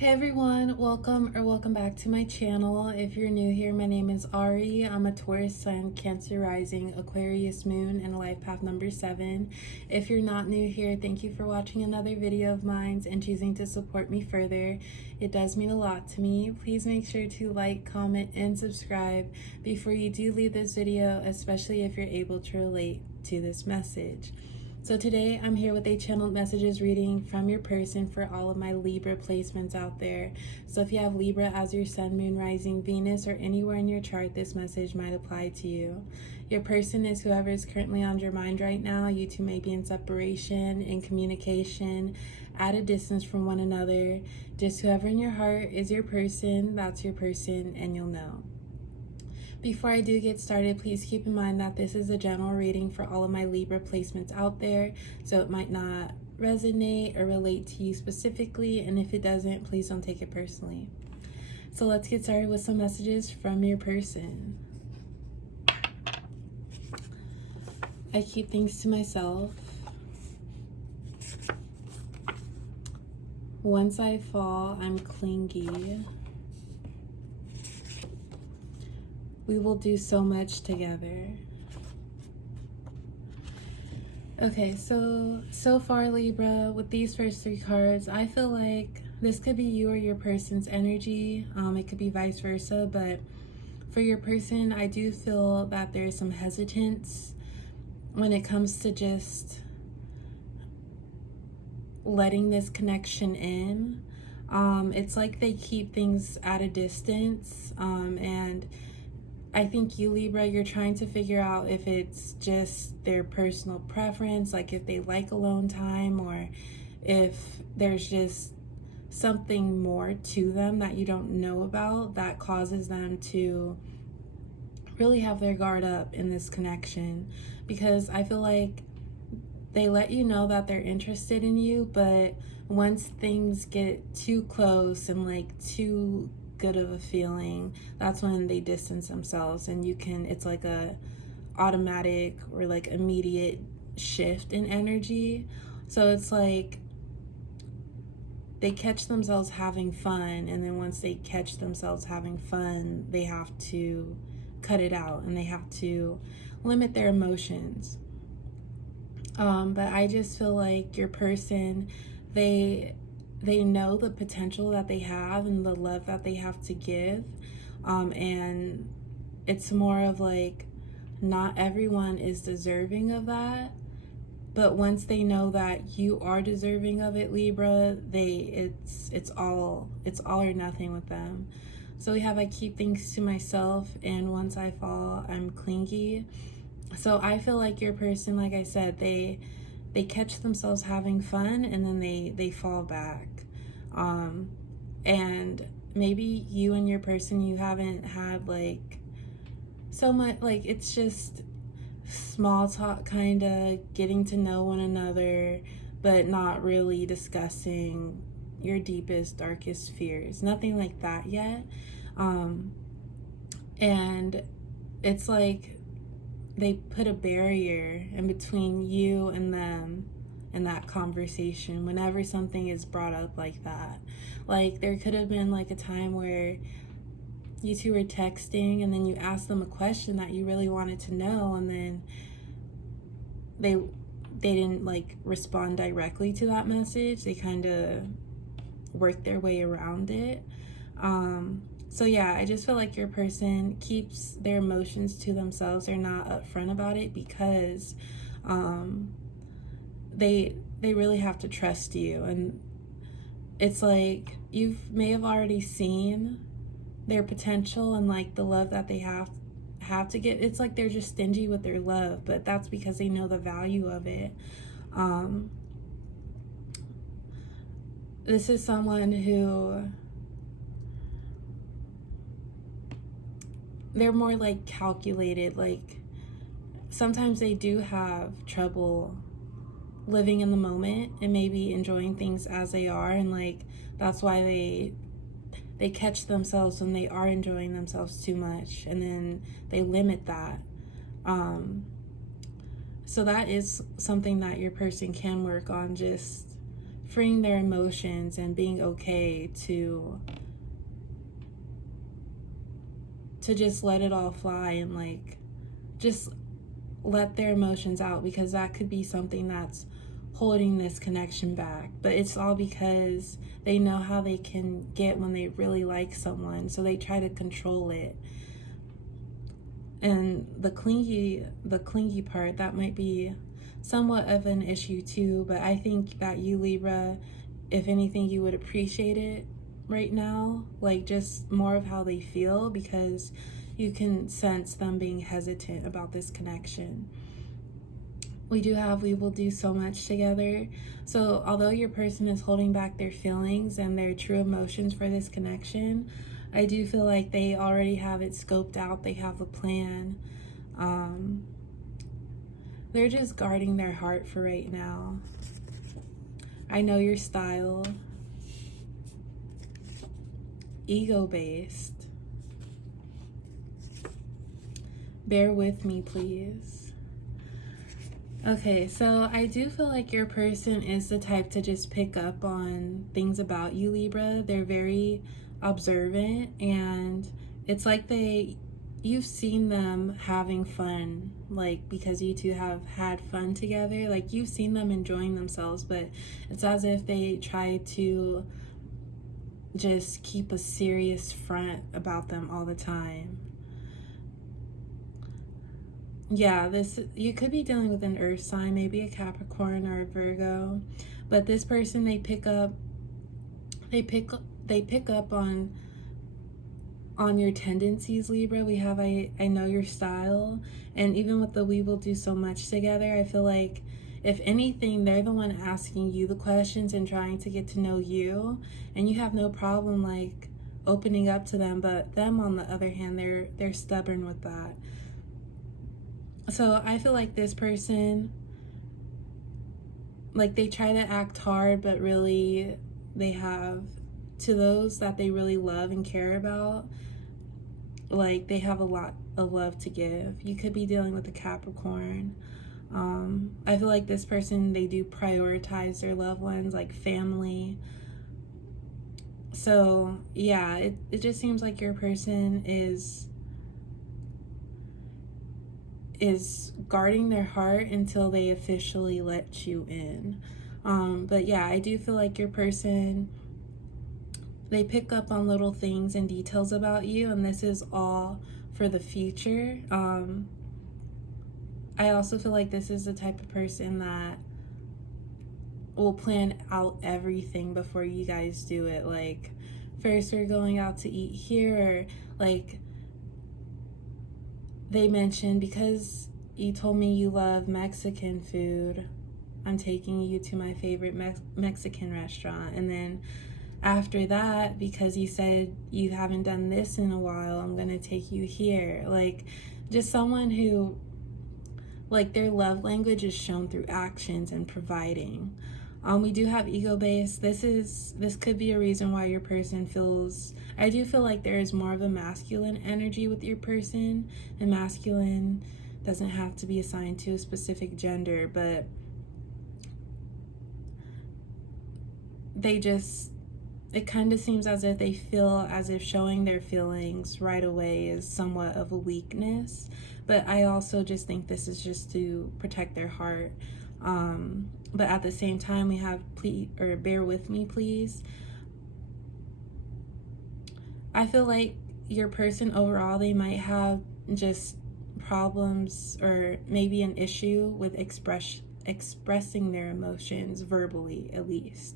Hey everyone, welcome back to my channel. If you're new here, my name is Ari. I'm a Taurus Sun, Cancer Rising, Aquarius Moon, and life path number 7. If you're not new here, thank you for watching another video of mine and choosing to support me further. It does mean a lot to me. Please make sure to like, comment, and subscribe before you do leave this video, especially if you're able to relate to this message. So today I'm here with a channeled messages reading from your person for all of my Libra placements out there. So if you have Libra as your sun, moon, rising, Venus, or anywhere in your chart, this message might apply to you. Your person is whoever is currently on your mind right now. You two may be in separation, in communication, at a distance from one another. Just whoever in your heart is your person, that's your person, and you'll know. Before I do get started, please keep in mind that this is a general reading for all of my Libra placements out there, so it might not resonate or relate to you specifically, and if it doesn't, please don't take it personally. So let's get started with some messages from your person. I keep things to myself. Once I fall, I'm clingy. We will do so much together. Okay, so far, Libra, with these first 3 cards, I feel like this could be you or your person's energy. It could be vice versa, but for your person, I do feel that there's some hesitance when it comes to just letting this connection in. It's like they keep things at a distance, and I think you, Libra, you're trying to figure out if it's just their personal preference, like if they like alone time, or if there's just something more to them that you don't know about that causes them to really have their guard up in this connection. Because I feel like they let you know that they're interested in you, but once things get too close and like too good of a feeling, that's when they distance themselves, and it's like a automatic or like immediate shift in energy. So it's like they catch themselves having fun, and then once they catch themselves having fun, they have to cut it out and they have to limit their emotions. But I just feel like your person, they know the potential that they have and the love that they have to give, and it's more of like not everyone is deserving of that, but once they know that you are deserving of it, Libra, it's all or nothing with them. So we have, I keep things to myself, and once I fall, I'm clingy. So I feel like your person, like I said, they catch themselves having fun, and then they fall back. And maybe you and your person, you haven't had like so much, like it's just small talk, kind of getting to know one another, but not really discussing your deepest, darkest fears. Nothing like that yet. And it's like they put a barrier in between you and them in that conversation whenever something is brought up like that. Like there could have been like a time where you two were texting, and then you asked them a question that you really wanted to know, and then they didn't like respond directly to that message. They kind of worked their way around it. So yeah, I just feel like your person keeps their emotions to themselves. They're not upfront about it because they really have to trust you. And it's like you may have already seen their potential and like the love that they have to give. It's like they're just stingy with their love, but that's because they know the value of it. This is someone who, they're more like calculated. Like sometimes they do have trouble living in the moment and maybe enjoying things as they are, and like that's why they catch themselves when they are enjoying themselves too much, and then they limit that. So that is something that your person can work on, just freeing their emotions and being okay to just let it all fly and like just let their emotions out, because that could be something that's holding this connection back. But it's all because they know how they can get when they really like someone, so they try to control it. And the clingy part, that might be somewhat of an issue too. But I think that you, Libra, if anything, you would appreciate it right now, like just more of how they feel, because you can sense them being hesitant about this connection. We will do so much together. So although your person is holding back their feelings and their true emotions for this connection, I do feel like they already have it scoped out. They have a plan. They're just guarding their heart for right now. I know your style. Ego-based. Bear with me, please. Okay, so I do feel like your person is the type to just pick up on things about you, Libra. They're very observant, and it's like you've seen them having fun, like because you two have had fun together. Like you've seen them enjoying themselves, but it's as if they try to just keep a serious front about them all the time. Yeah, you could be dealing with an earth sign, maybe a Capricorn or a Virgo, but this person, they pick up on your tendencies, Libra. We have I know your style, and even with the we will do so much together, I feel like if anything, they're the one asking you the questions and trying to get to know you, and you have no problem like opening up to them. But them, on the other hand, they're stubborn with that. So I feel like this person, like they try to act hard, but really they have, to those that they really love and care about, like they have a lot of love to give. You could be dealing with a Capricorn. I feel like this person, they do prioritize their loved ones, like family. So yeah, it just seems like your person is guarding their heart until they officially let you in. But yeah, I do feel like your person, they pick up on little things and details about you, and this is all for the future. I also feel like this is the type of person that will plan out everything before you guys do it. Like, first we're going out to eat here, or like they mentioned, because you told me you love Mexican food, I'm taking you to my favorite Mexican restaurant. And then after that, because you said you haven't done this in a while, I'm gonna take you here. Like, just someone who, like, their love language is shown through actions and providing. We do have ego-based. This could be a reason why your person feels, I do feel like there is more of a masculine energy with your person, and masculine doesn't have to be assigned to a specific gender, but it kind of seems as if they feel as if showing their feelings right away is somewhat of a weakness. But I also just think this is just to protect their heart. But at the same time, we have bear with me, please. I feel like your person overall, they might have just problems or maybe an issue with expressing their emotions verbally, at least.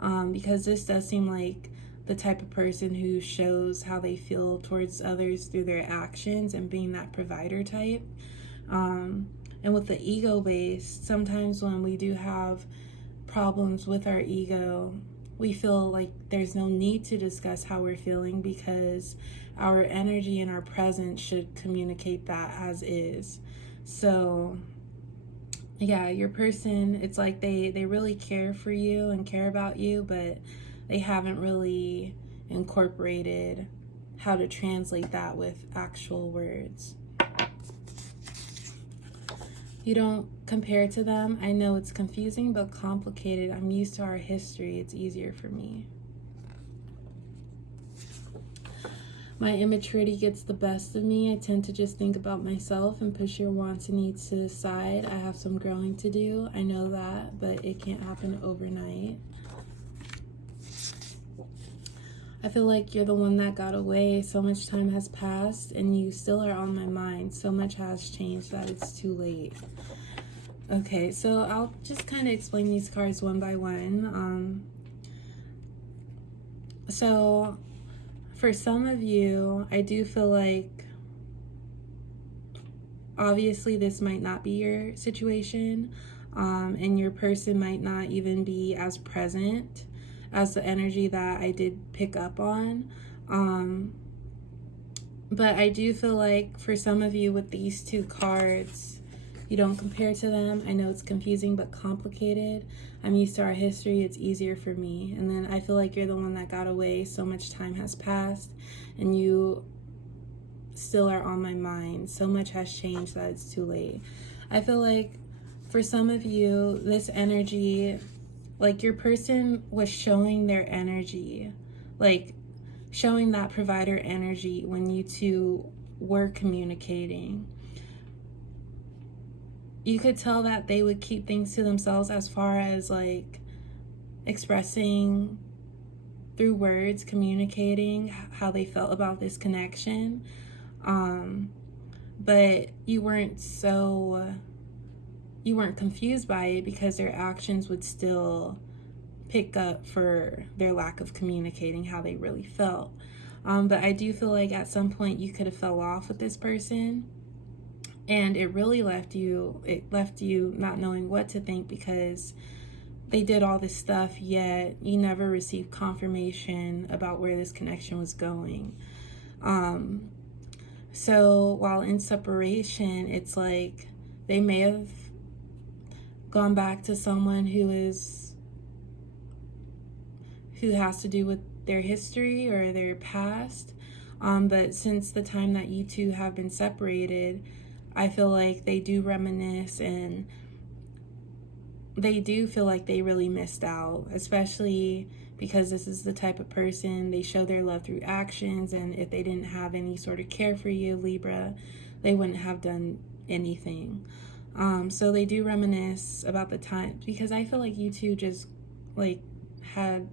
Because this does seem like the type of person who shows how they feel towards others through their actions and being that provider type. And with the ego based, sometimes when we do have problems with our ego, we feel like there's no need to discuss how we're feeling, because our energy and our presence should communicate that as is. So yeah, your person, it's like they really care for you and care about you, but they haven't really incorporated how to translate that with actual words. You don't compare to them. I know it's confusing but complicated. I'm used to our history. It's easier for me. My immaturity gets the best of me. I tend to just think about myself and push your wants and needs to the side. I have some growing to do. I know that, but it can't happen overnight. I feel like you're the one that got away. So much time has passed and you still are on my mind. So much has changed that it's too late. Okay, so I'll just kind of explain these cards one by one. So for some of you, I do feel like obviously this might not be your situation, and your person might not even be as present as the energy that I did pick up on. But I do feel like for some of you with these two cards, you don't compare to them. I know it's confusing but complicated. I'm used to our history. It's easier for me. And then I feel like you're the one that got away. So much time has passed and you still are on my mind. So much has changed that it's too late. I feel like for some of you, this energy, like your person was showing their energy, like showing that provider energy when you two were communicating. You could tell that they would keep things to themselves as far as like expressing through words, communicating how they felt about this connection. But you weren't confused by it because their actions would still pick up for their lack of communicating how they really felt. But I do feel like at some point you could have fell off with this person. And it really left you not knowing what to think because they did all this stuff, yet you never received confirmation about where this connection was going. So while in separation, it's like they may have gone back to someone who has to do with their history or their past. But since the time that you two have been separated, I feel like they do reminisce and they do feel like they really missed out, especially because this is the type of person, they show their love through actions, and if they didn't have any sort of care for you, Libra, they wouldn't have done anything. So they do reminisce about the time, because I feel like you two just like had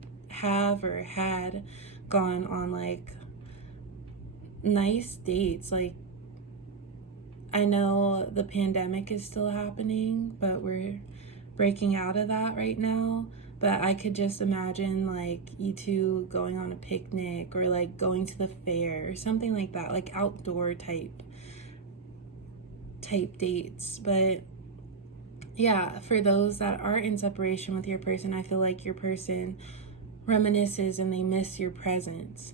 gone on like nice dates. Like, I know the pandemic is still happening, but we're breaking out of that right now. But I could just imagine like you two going on a picnic or like going to the fair or something like that, like outdoor type dates. But yeah, for those that are in separation with your person, I feel like your person reminisces and they miss your presence.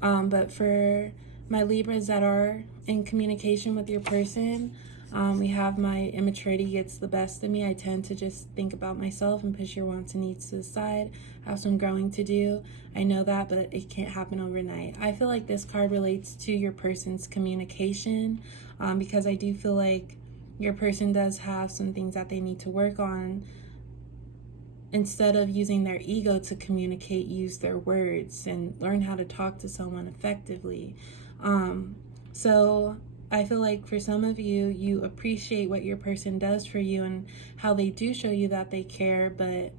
But for my Libras that are in communication with your person, we have my immaturity gets the best of me. I tend to just think about myself and push your wants and needs to the side. I have some growing to do. I know that, but it can't happen overnight. I feel like this card relates to your person's communication, because I do feel like your person does have some things that they need to work on. Instead of using their ego to communicate, use their words and learn how to talk to someone effectively. So I feel like for some of you, you appreciate what your person does for you and how they do show you that they care, but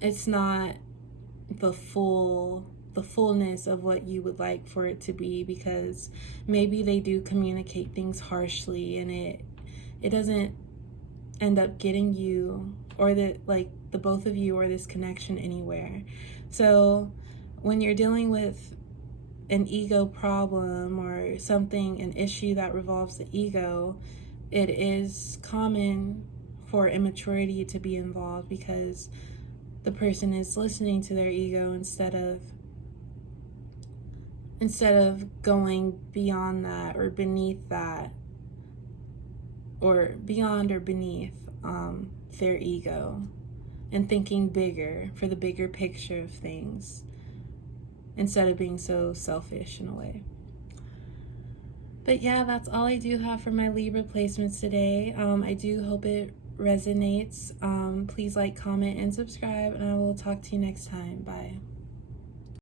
it's not the fullness of what you would like for it to be, because maybe they do communicate things harshly and it doesn't end up getting you or the both of you or this connection anywhere. So when you're dealing with an ego problem or something, an issue that revolves the ego, it is common for immaturity to be involved because the person is listening to their ego instead of going beyond that or beneath that, or beyond or beneath their ego, and thinking bigger for the bigger picture of things instead of being so selfish in a way. But yeah, that's all I do have for my Libra placements today. I do hope it resonates. Please like, comment, and subscribe, and I will talk to you next time. Bye.